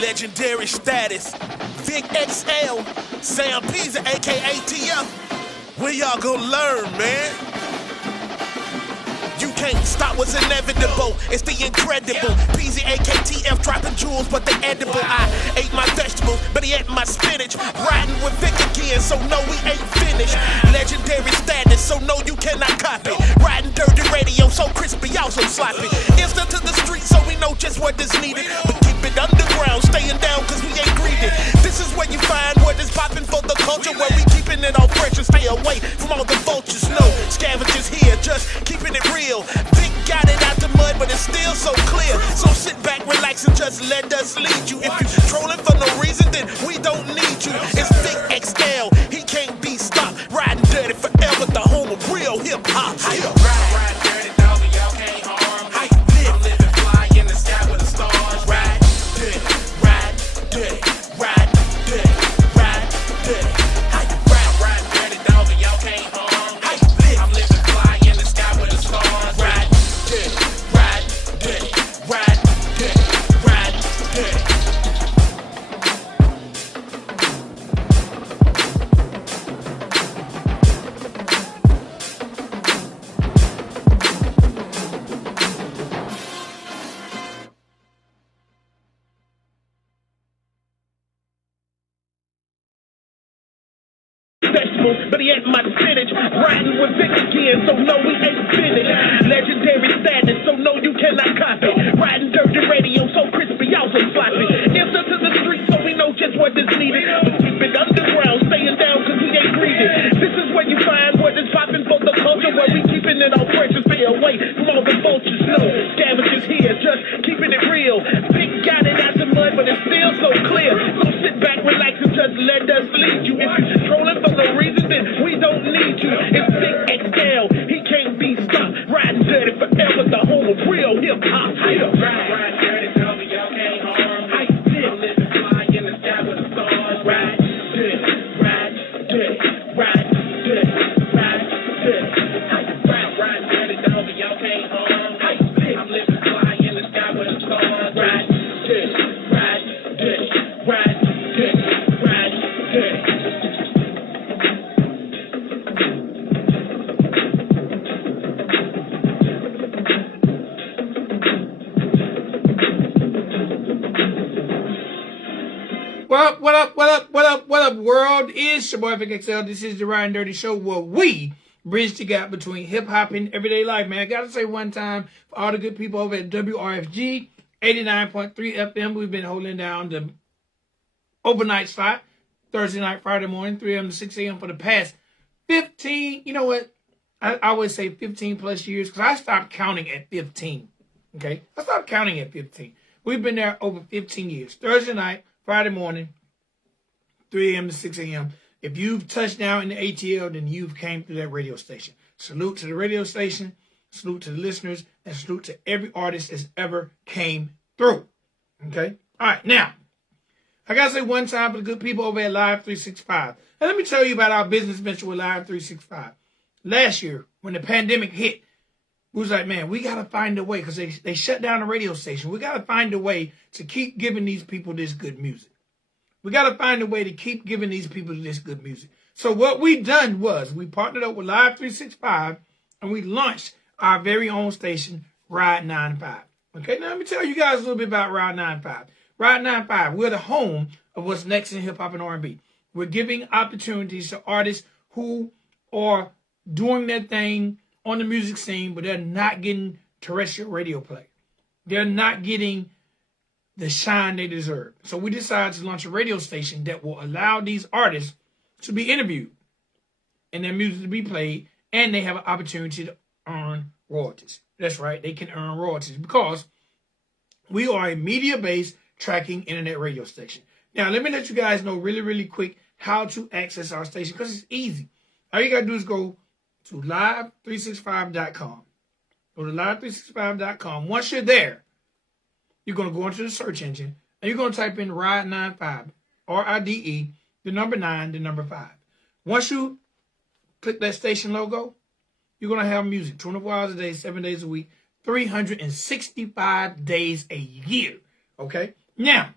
Legendary status. Vic XL. Sam Pizza, aka TF. Where y'all gonna learn, man? You can't stop what's inevitable. It's the incredible. PZ, AKTF, dropping jewels, but they edible. I ate my vegetables, but he ate my spinach. Riding with Vic again, so no, we ain't finished. Legendary status, so no, you cannot copy. Riding dirty radio, so crispy, also sloppy. Instant to the street, so we know just what is needed. But keep it underground, staying down, cause we ain't greedy. This is where you find what is popping for the culture, where we keeping it all fresh and stay away from all the vultures. No scavengers here, just keeping it real. Vic got it out the mud, but it's still so clear. So sit back, relax, and just let us lead you. If you trolling for no reason, then we don't need you. It's Vic XL, he can't be stopped. Riding dirty forever, the home of real hip hop. Ride dirty, dog, y'all can't harm. I'm living fly in the sky with the stars. Ride dirty, ride dirty, ride dirty, ride dirty. Ride dirty, dog, y'all can't harm. I'm living fly in the sky with the stars. Ride dirty, ride dirty, ride dirty, ride dirty. Vegetables, but he ate my spinach. Riding with Vic again, so no, we ain't finished. Legendary status, so no, you cannot copy. Riding dirty radio, so crispy, also sloppy. Instant to the street, so we know just what is needed. But keep it underground, staying down, cause we ain't greedy. This is where you find what is popping for the culture, where we keeping it all fresh and stay away from all the vultures. No scavengers here, just keeping it real. Vic got it out the mud, but it's still so clear. So sit back, relax, and just let us lead you. If you trolling for no reason, then we don't need you. It's Vic XL, he can't be stopped. Riding dirty forever, the home of real hip hop. Ride dirty, tell me y'all can't harm. I'm living fly in the sky with the stars. Ride dirty, ride dirty, ride dirty, ride dirty. Ride dirty, dog, y'all can't harm. I'm living fly in the sky with the stars. Ride dirty, ride dirty, ride dirty, ride dirty. What up, world? It's your boy Vic XL. This is the Riding Dirty Show, where we bridge the gap between hip hop and everyday life, man. I gotta say one time for all the good people over at WRFG 89.3 FM, we've been holding down the overnight slot, Thursday night, Friday morning, 3 a.m. to 6 a.m. for the past 15, you know what? I always say 15 plus years, because I stopped counting at 15. Okay? I stopped counting at 15. We've been there over 15 years. Thursday night, Friday morning, 3 a.m. to 6 a.m. If you've touched down in the ATL, then you've came through that radio station. Salute to the radio station, salute to the listeners, and salute to every artist that's ever came through. Okay? All right, now, I got to say one time for the good people over at Live 365. Now, let me tell you about our business venture with Live 365. Last year, when the pandemic hit, we was like, man, we got to find a way, because they shut down the radio station. We got to find a way to keep giving these people this good music. We got to find a way to keep giving these people this good music. So what we done was we partnered up with Live 365, and we launched our very own station, Ride 95. Okay, now let me tell you guys a little bit about Ride 95. Ride 95, we're the home of what's next in hip-hop and R&B. We're giving opportunities to artists who are doing their thing on the music scene, but they're not getting terrestrial radio play. They're not getting the shine they deserve. So we decided to launch a radio station that will allow these artists to be interviewed and their music to be played, and they have an opportunity to earn royalties. That's right, they can earn royalties because we are a media-based tracking internet radio station. Now, let me let you guys know really, really quick how to access our station, because it's easy. All you got to do is go to live365.com. Go to live365.com. Once you're there, you're going to go into the search engine, and you're going to type in Ride 95, R-I-D-E, the number 9, the number 5. Once you click that station logo, you're going to have music 24 hours a day, 7 days a week, 365 days a year. Okay? Now,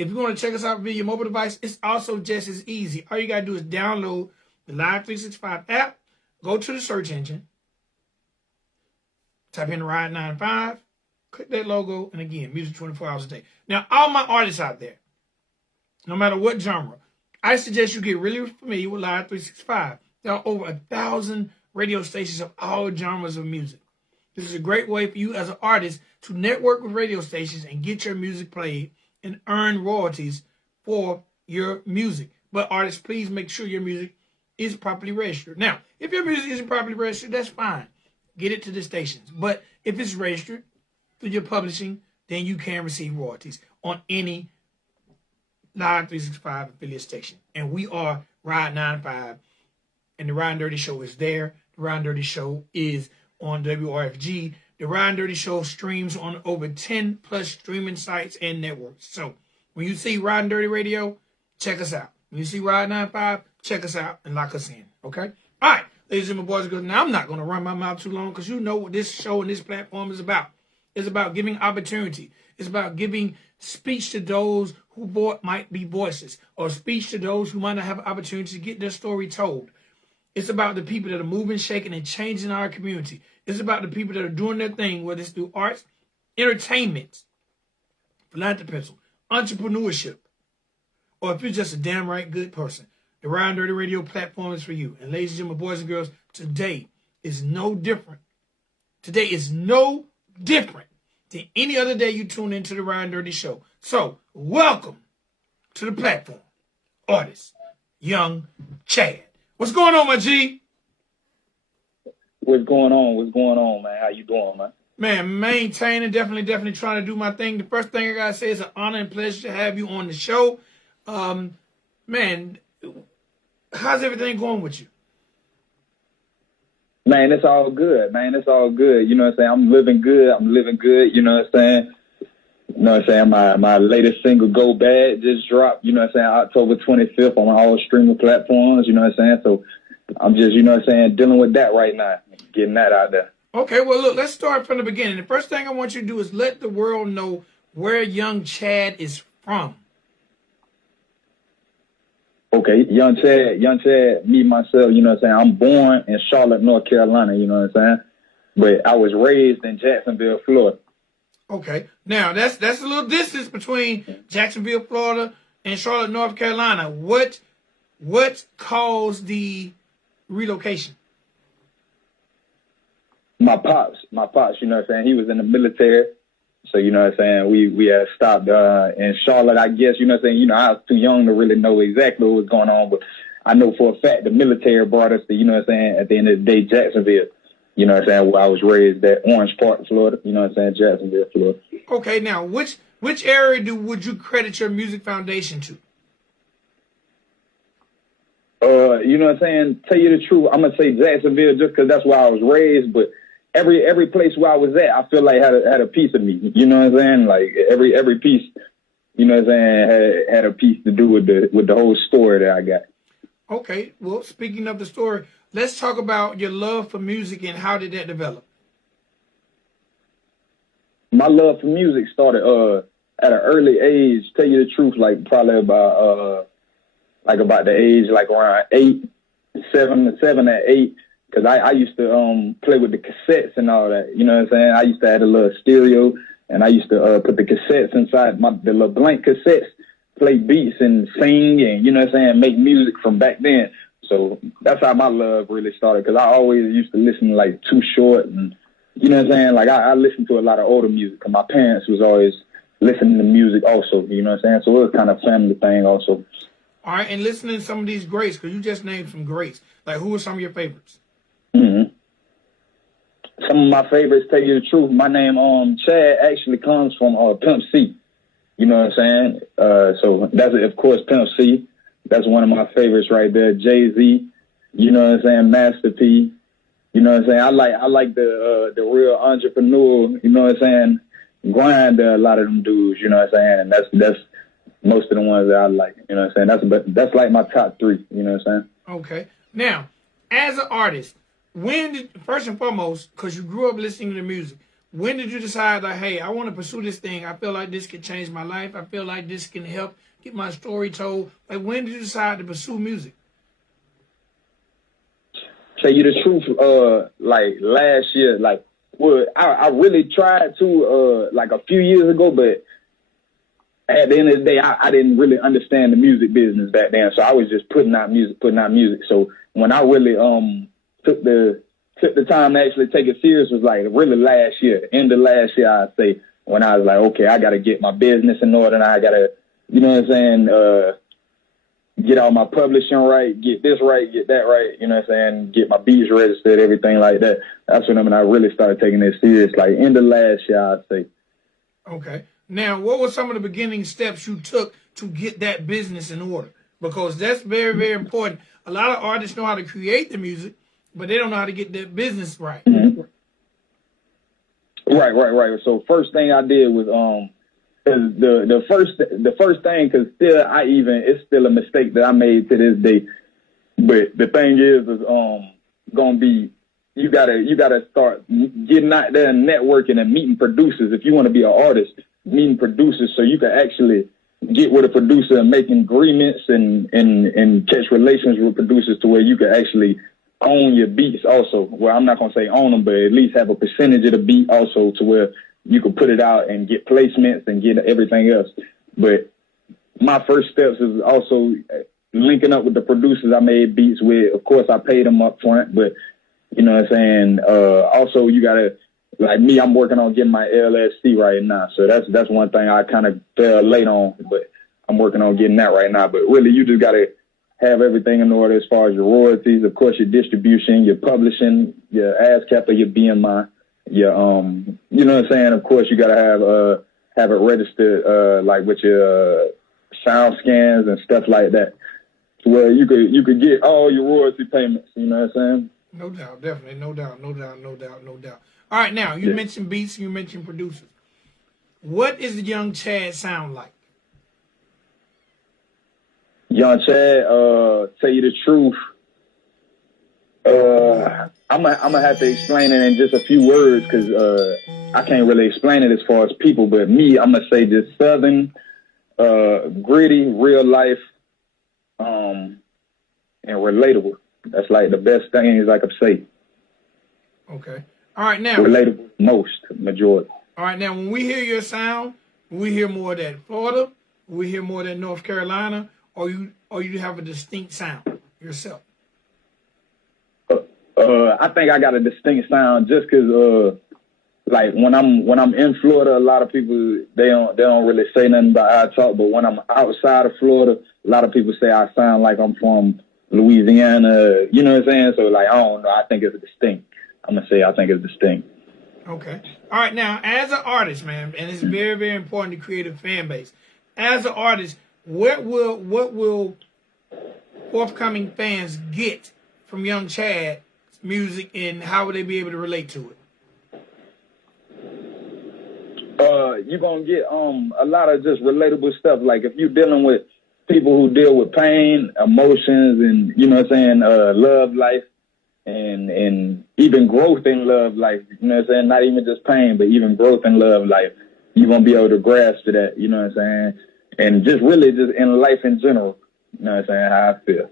If you want to check us out via your mobile device, it's also just as easy. All you got to do is download the Live 365 app, go to the search engine, type in Ride 95, click that logo, and again, music 24 hours a day. Now, all my artists out there, no matter what genre, I suggest you get really familiar with Live 365. There are over 1,000 radio stations of all genres of music. This is a great way for you as an artist to network with radio stations and get your music played and earn royalties for your music. But artists, please make sure your music is properly registered. Now, if your music isn't properly registered, that's fine. Get it to the stations. But if it's registered through your publishing, then you can receive royalties on any Live 365 affiliate station. And we are Ride 95, and the Ride and Dirty Show is there. The Ride and Dirty Show is on WRFG. The Ride and Dirty Show streams on over 10 plus streaming sites and networks. So when you see Ride and Dirty Radio, check us out. When you see Ride 95, check us out and lock us in. Okay? All right, ladies and boys and girls. Now, I'm not going to run my mouth too long because you know what this show and this platform is about. It's about giving opportunity. It's about giving speech to those who might be voiceless, or speech to those who might not have opportunity to get their story told. It's about the people that are moving, shaking, and changing our community. It's about the people that are doing their thing, whether it's through arts, entertainment, philanthropy, entrepreneurship, or if you're just a damn right good person. The Ride and Dirty Radio platform is for you. And ladies and gentlemen, boys and girls, today is no different. Today is no different than any other day you tune into the Ride and Dirty Show. So, welcome to the platform, artist, Young Chad. What's going on, my G? What's going on? What's going on, man? How you doing, man? Man, maintaining, definitely trying to do my thing. The first thing I gotta say is an honor and pleasure to have you on the show. Man, how's everything going with you? Man, it's all good, man. It's all good. You know what I'm saying? I'm living good. You know what I'm saying? You know what I'm saying? My latest single, Go Bad, just dropped, you know what I'm saying, October 25th on all streaming platforms, you know what I'm saying? So I'm just, you know what I'm saying, dealing with that right now, getting that out there. Okay, well, look, let's start from the beginning. The first thing I want you to do is let the world know where Young Chad is from. Okay, Young Chad, me, myself, you know what I'm saying, I'm born in Charlotte, North Carolina, you know what I'm saying? But I was raised in Jacksonville, Florida. Okay, now that's a little distance between Jacksonville, Florida, and Charlotte, North Carolina. What caused the relocation? My pops, you know what I'm saying, he was in the military. So, you know what I'm saying, we had stopped in Charlotte, I guess, you know what I'm saying. You know, I was too young to really know exactly what was going on, but I know for a fact the military brought us to, you know what I'm saying, at the end of the day, Jacksonville. You know what I'm saying, where I was raised at Orange Park, Florida. You know what I'm saying, Jacksonville, Florida. Okay, now, which area would you credit your music foundation to? You know what I'm saying, tell you the truth, I'm going to say Jacksonville just because that's where I was raised, but every place where I was at, I feel like had a piece of me. You know what I'm saying? Like every piece, you know what I'm saying, had a piece to do with the whole story that I got. Okay, well, speaking of the story, let's talk about your love for music and how did that develop? My love for music started at an early age. Tell you the truth, like probably about the age like around 7 or 8. Because I used to play with the cassettes and all that. You know what I'm saying? I used to have a little stereo, and I used to put the cassettes inside the little blank cassettes, play beats and sing, and, you know what I'm saying, make music from back then. So that's how my love really started, because I always used to listen to, like, Too Short, and, you know what I'm saying? Like, I listened to a lot of older music, because my parents was always listening to music also, you know what I'm saying? So it was kind of a family thing also. All right, and listening to some of these greats, because you just named some greats. Like, who are some of your favorites? Mm-hmm. Some of my favorites, tell you the truth, my name Chad actually comes from Pimp C. You know what I'm saying? So that's, of course, Pimp C. That's one of my favorites right there. Jay-Z, you know what I'm saying? Master P. You know what I'm saying? I like the real entrepreneur, you know what I'm saying? Grinder, a lot of them dudes, you know what I'm saying? And that's most of the ones that I like, you know what I'm saying? That's like my top 3, you know what I'm saying? Okay. Now, as an artist, first and foremost, because you grew up listening to music, When did you decide, like, hey, I want to pursue this thing? I feel like this could change my life. I feel like this can help get my story told. Like, when did you decide to pursue music? Tell you the truth, like last year, like, well, I really tried to, like a few years ago, but at the end of the day, I didn't really understand the music business back then. So I was just putting out music. So when I really, took the time to actually take it serious was like really last year, end of last year, I'd say, when I was like, okay, I got to get my business in order and I got to, you know what I'm saying, get all my publishing right, get this right, get that right, you know what I'm saying, get my beats registered, everything like that. That's when I really started taking it serious, like end of last year, I'd say. Okay. Now, what were some of the beginning steps you took to get that business in order? Because that's very, very important. A lot of artists know how to create the music, but they don't know how to get their business right. Mm-hmm. Right. So first thing I did was the first thing, because still it's still a mistake that I made to this day. But the thing is gonna be you gotta start getting out there and networking and meeting producers if you want to be an artist. Meeting producers so you can actually get with a producer and make agreements and catch relations with producers to where you can actually own your beats also. Well, I'm not going to say own them, but at least have a percentage of the beat also to where you can put it out and get placements and get everything else. But my first steps is also linking up with the producers I made beats with. Of course, I paid them up front, but you know what I'm saying? Also, you got to, like me, I'm working on getting my LLC right now. So that's one thing I kind of fell late on, but I'm working on getting that right now. But really, you just got to have everything in order as far as your royalties, of course, your distribution, your publishing, your ASCAP or your BMI, your, you know what I'm saying? Of course, you got to have it registered, like with your sound scans and stuff like that, where you could get all your royalty payments. You know what I'm saying? No doubt, definitely, no doubt. All right, now, you mentioned beats and you mentioned producers. What is the Young Chad sound like? Young Chad, tell you the truth, I'm gonna have to explain it in just a few words because I can't really explain it as far as people, but me, I'm gonna say just Southern, gritty, real life, and relatable. That's like the best things I could say. Okay. All right, now. Relatable, majority. All right, now, when we hear your sound, we hear more of that Florida, we hear more of that North Carolina, or you have a distinct sound yourself? I think I got a distinct sound just because, like when I'm in Florida, a lot of people they don't really say nothing about how I talk. But when I'm outside of Florida, a lot of people say I sound like I'm from Louisiana. You know what I'm saying? So like I don't know. I think it's distinct. I'm gonna say I think it's distinct. Okay. All right. Now, as an artist, man, and it's very, very important to create a fan base. As an artist, what will forthcoming fans get from Young Chad's music, and how will they be able to relate to it? You're gonna get a lot of just relatable stuff. Like if you're dealing with people who deal with pain, emotions, and you know what I'm saying, love life, and even growth in love life. You know what I'm saying? Not even just pain, but even growth in love life. You're gonna be able to grasp to that. You know what I'm saying? And just really just in life in general. You know what I'm saying? How I feel.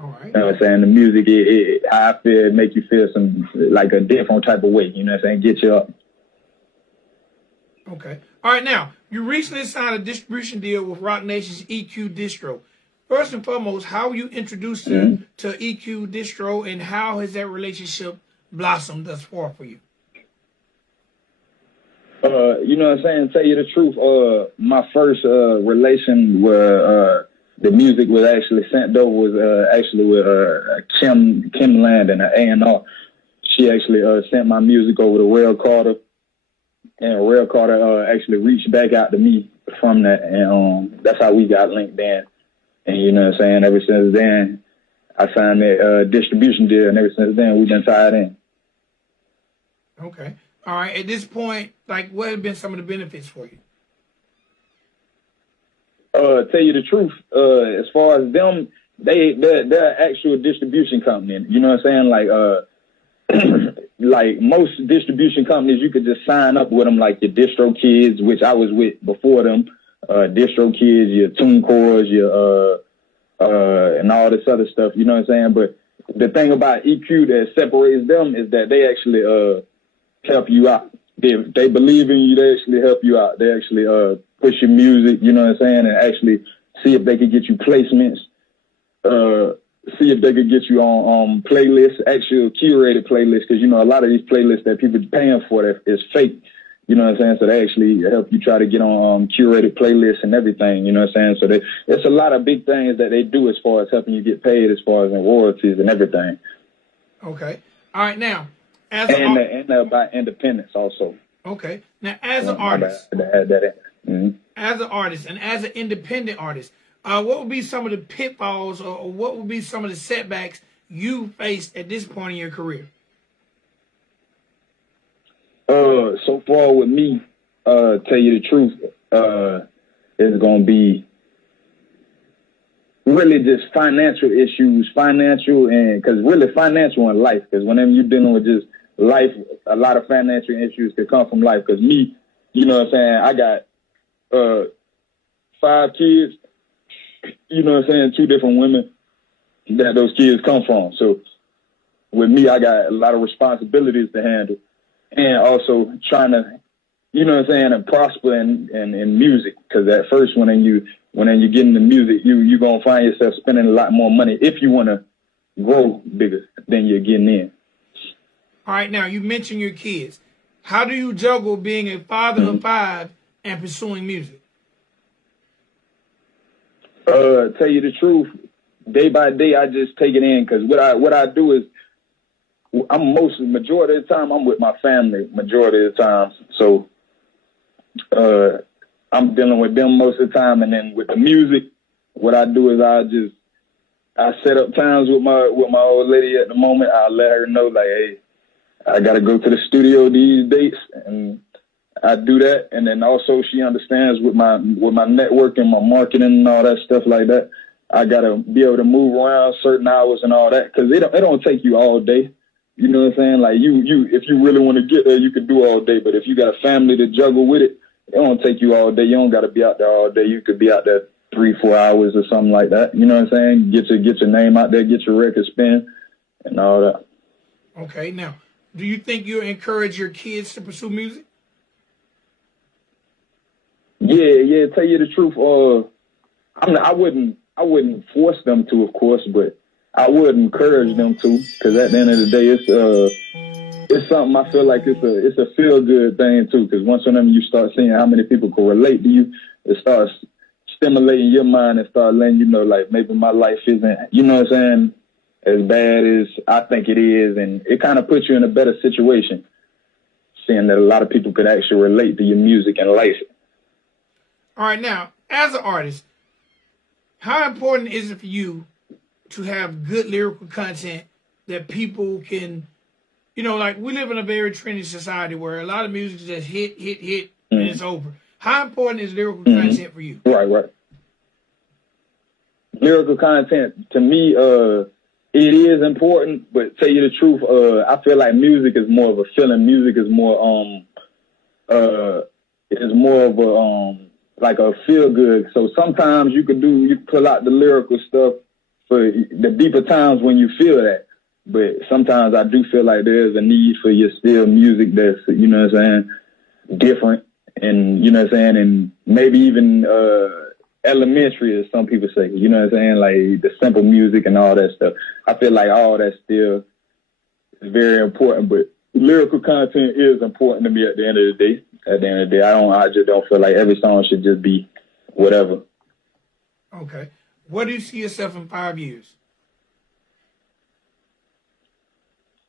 All right. You know what I'm saying? The music, how I feel, it make you feel some like a different type of way. You know what I'm saying? Get you up. Okay. All right. Now, you recently signed a distribution deal with Roc Nation's EQ Distro. First and foremost, how were you introduced to EQ Distro, and how has that relationship blossomed thus far for you? You know what I'm saying? Tell you the truth, my first relation where the music was actually sent over was actually with Kim Land and A&R. She actually sent my music over to Rail Carter, and Rail Carter actually reached back out to me from that, and that's how we got linked in. And you know what I'm saying? Ever since then, I signed that distribution deal, and ever since then, we've been tied in. Okay. All right. At this point, like, what have been some of the benefits for you? Tell you the truth, as far as them, they're actual distribution company. You know what I'm saying? Like, like most distribution companies, you could just sign up with them, like your Distro Kids, which I was with before them, Distro Kids, your TuneCores, your and all this other stuff. You know what I'm saying? But the thing about EQ that separates them is that they actually help you out. If they believe in you, they actually help you out. They actually push your music. You know what I'm saying? And actually see if they could get you placements. See if they could get you on playlists, actual curated playlists, because, you know, a lot of these playlists that people are paying for is fake. You know what I'm saying? So they actually help you try to get on curated playlists and everything. You know what I'm saying? So it's a lot of big things that they do as far as helping you get paid, as far as in royalties and everything. Okay. All right. Now, and about independence also. Okay. Now, as an artist, as an artist and as an independent artist, what would be some of the pitfalls or what would be some of the setbacks you faced at this point in your career? So far with me, tell you the truth, it's going to be really just financial issues, and because really financial in life, because whenever you're dealing with just life, a lot of financial issues could come from life. Because me, you know what I'm saying, I got 5 kids, you know what I'm saying, 2 different women that those kids come from. So with me, I got a lot of responsibilities to handle, and also trying to, you know what I'm saying, and prosper in music. Because at first, when you get into music, you're going to find yourself spending a lot more money if you want to grow bigger than you're getting in. All right, now, you mentioned your kids. How do you juggle being a father of 5 and pursuing music? Tell you the truth, day by day, I just take it in, because what I do is, majority of the time, I'm with my family, majority of the time. So, I'm dealing with them most of the time, and then with the music, what I do is I set up times with my old lady at the moment. I let her know, like, hey, I gotta go to the studio these dates, and I do that. And then also she understands with my network and my marketing and all that stuff like that, I gotta be able to move around certain hours and all that, because it don't take you all day. You know what I'm saying? Like you if you really want to get there, you could do all day. But if you got a family to juggle with it, it don't take you all day. You don't got to be out there all day. You could be out there 3-4 hours or something like that. You know what I'm saying? Get your name out there, get your record spin, and all that. Okay. Now, do you think you encourage your kids to pursue music? Yeah. Tell you the truth, I wouldn't force them to, of course, but I would encourage them to, because at the end of the day, it's something I feel like it's a feel good thing too. Because once you start seeing how many people can relate to you, it starts stimulating your mind and start letting you know, like, maybe my life isn't, you know what I'm saying, as bad as I think it is, and it kind of puts you in a better situation, seeing that a lot of people could actually relate to your music and life. All right, now, as an artist, how important is it for you to have good lyrical content that people can, you know, like, we live in a very trendy society where a lot of music is just hit, and it's over. How important is lyrical content for you? Right. Lyrical content, to me, it is important, but tell you the truth, I feel like music is more of a feeling. Music is more, of a, like a feel good. So sometimes you pull out the lyrical stuff for the deeper times when you feel that. But sometimes I do feel like there's a need for your still music that's, you know what I'm saying, different, and, you know what I'm saying, and maybe even elementary, as some people say, you know what I'm saying, like the simple music and all that stuff. I feel like all that still is very important, but lyrical content is important to me at the end of the day. At the end of the day, I just don't feel like every song should just be whatever. Okay. Where do you see yourself in 5 years?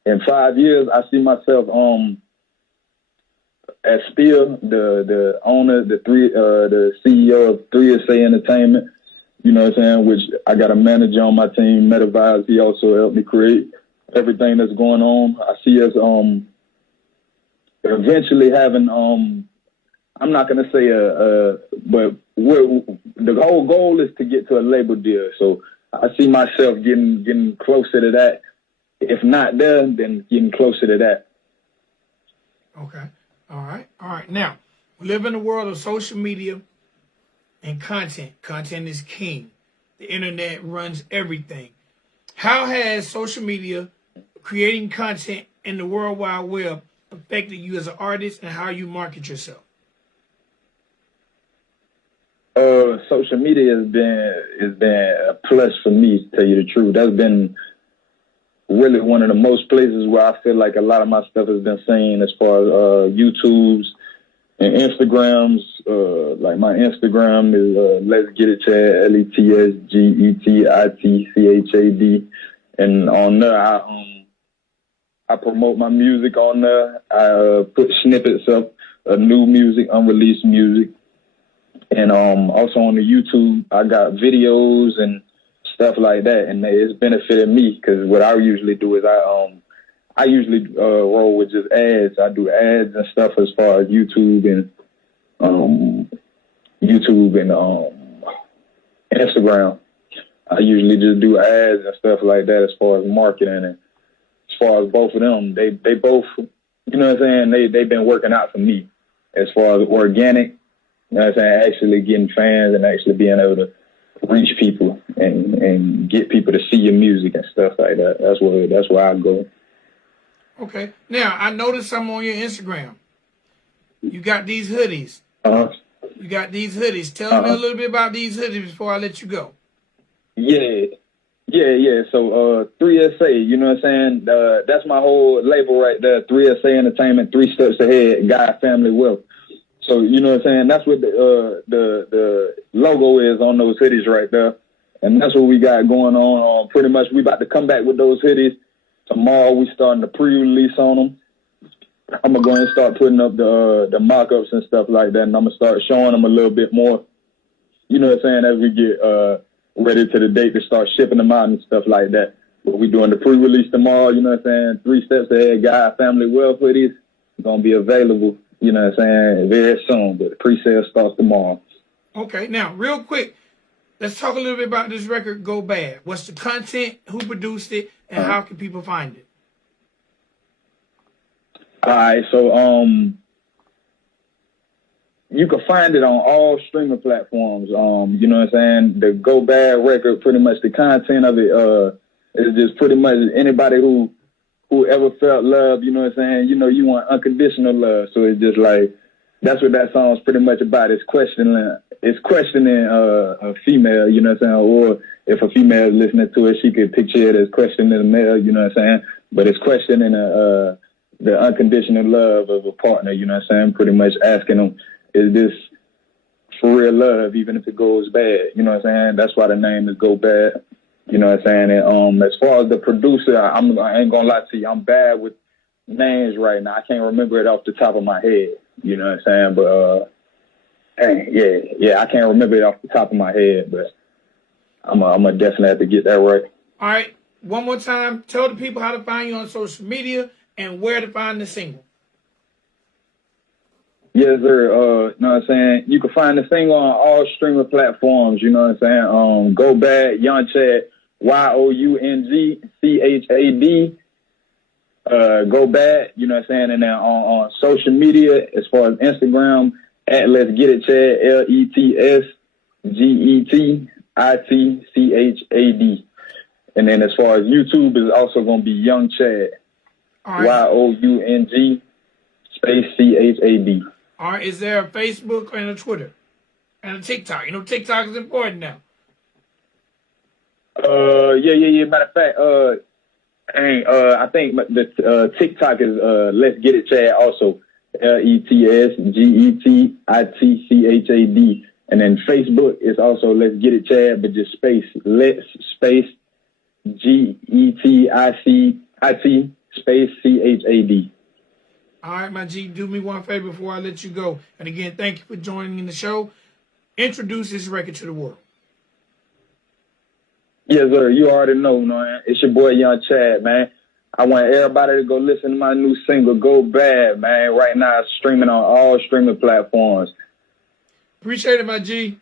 In 5 years, I see myself as still the owner, the CEO of 3SA Entertainment. You know what I'm saying? Which I got a manager on my team, Metavibes. He also helped me create everything that's going on. I see us eventually having I'm not gonna say but the whole goal is to get to a label deal. So I see myself getting closer to that. If not there, then getting closer to that. Okay. All right. All right. Now, we live in a world of social media and content. Content is king. The internet runs everything. How has social media, creating content in the World Wide Web, affected you as an artist and how you market yourself? Social media has been a plus for me, to tell you the truth. That's been really one of the most places where I feel like a lot of my stuff has been seen, as far as YouTube's and Instagrams. Like my Instagram is Let's Get It Chad, LETSGETITCHAD, and on there I promote my music on there. I put snippets of new music, unreleased music. And also on the YouTube, I got videos and stuff like that, and it's benefited me, because what I usually do is I usually roll with just ads. I do ads and stuff as far as YouTube and Instagram. I usually just do ads and stuff like that as far as marketing, and as far as both of them, they both, you know what I'm saying, they've been working out for me as far as organic. You know what I'm saying? Actually getting fans and actually being able to reach people and get people to see your music and stuff like that. That's where I go. Okay. Now, I noticed some on your Instagram. You got these hoodies. You got these hoodies. Tell me a little bit about these hoodies before I let you go. Yeah. So 3SA, you know what I'm saying? That's my whole label right there. 3SA Entertainment, 3 Steps Ahead, God, Family, Wealth. So, you know what I'm saying? That's what the logo is on those hoodies right there. And that's what we got going on. Pretty much we about to come back with those hoodies. Tomorrow we starting the pre-release on them. I'm going to go ahead and start putting up the mock-ups and stuff like that. And I'm going to start showing them a little bit more, you know what I'm saying, as we get ready to the date to start shipping them out and stuff like that. But we doing the pre-release tomorrow, you know what I'm saying? 3 Steps Ahead, God, Family, Wealth hoodies. Going to be available, you know what I'm saying, very soon, but the pre-sale starts tomorrow. Okay, now, real quick, let's talk a little bit about this record, Go Bad. What's the content, who produced it, and how can people find it? All right, so you can find it on all streaming platforms. You know what I'm saying? The Go Bad record, pretty much the content of it is just pretty much anybody who ever felt love, you know what I'm saying? You know, you want unconditional love. So it's just like, that's what that song's pretty much about. It's questioning a female, you know what I'm saying? Or if a female is listening to it, she could picture it as questioning a male, you know what I'm saying? But it's questioning the unconditional love of a partner, you know what I'm saying? Pretty much asking them, is this for real love, even if it goes bad? You know what I'm saying? That's why the name is Go Bad. You know what I'm saying? And as far as the producer, I ain't gonna lie to you, I'm bad with names right now. I can't remember it off the top of my head. You know what I'm saying? But yeah, I can't remember it off the top of my head. But I'm gonna definitely have to get that right. All right, one more time, tell the people how to find you on social media and where to find the single. Yes, sir. You know what I'm saying? You can find the single on all streaming platforms. You know what I'm saying? Go Bad, Young Chad, YOUNGCHAD. Go Bad, you know what I'm saying? And then on social media, as far as Instagram, at Let's Get It Chad, LETSGETITCHAD. And then as far as YouTube, is also going to be Young Chad, YOUNG space CHAD. All right, is there a Facebook and a Twitter and a TikTok? You know, TikTok is important now. Yeah. Matter of fact, I think the TikTok is Let's Get It Chad also, LETSGETITCHAD. And then Facebook is also Let's Get It Chad, but just space, Let's space GETICIT space CHAD. All right, my G, do me one favor before I let you go. And again, thank you for joining in the show. Introduce this record to the world. Yes, sir. You already know, man. It's your boy, Young Chad, man. I want everybody to go listen to my new single, Go Bad, man. Right now, it's streaming on all streaming platforms. Appreciate it, my G.